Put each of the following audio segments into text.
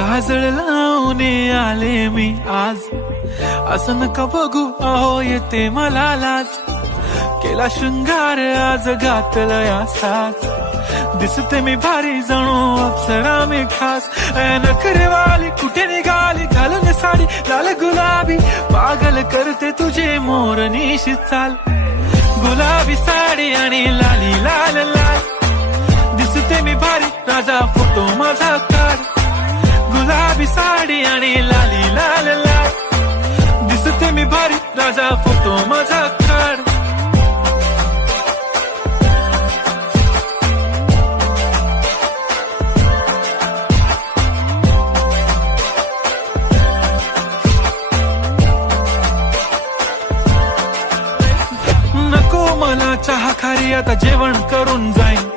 काजळ लावून आले मी आज, असं नका बघू अहो येते मला लाज. केला शृंगार आज घातला असाच, दिसते मी भारी जणू अप्सरा मी खास. नखरेवाली कुठे निघाली घालून साडी लाल गुलाबी, पागल करते तुझे मोरनीशी चाल. गुलाबी साडी आणि लाली लाल लाल, दिसते मी भारी राजा फोटो माझा काढ. गुलाबी साडी आणि लाली लाल लाल, दिसते मी भारी राजा फोटो माझा काढ. नको मला चहा खारी, आता जेवण करून जाईन.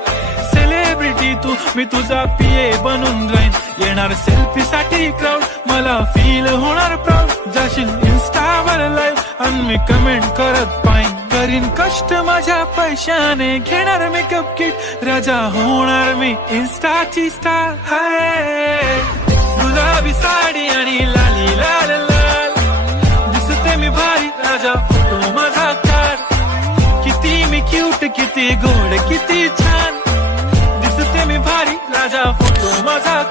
सेलिब्रिटी तू, मी तुझा पिये बनून राहीन. येणार सेल्फी साठी क्राऊड, मला फील होणार प्राऊड. जाशील इन्स्टावर लाईव्ह आणि मी कमेंट करत पाईन. करीन कष्ट माझ्या पैशाने, घेणार मेकअप किट, राजा होणार मी इन्स्टाची स्टार. हाय गुलाबी साडी आणि लाली लाल लाल, दिसते मी भारी राजा फोटो माझा काढ. किती मी क्यूट, किती गोड, किती छान, दिसते मी भारी राजा फोटो माझा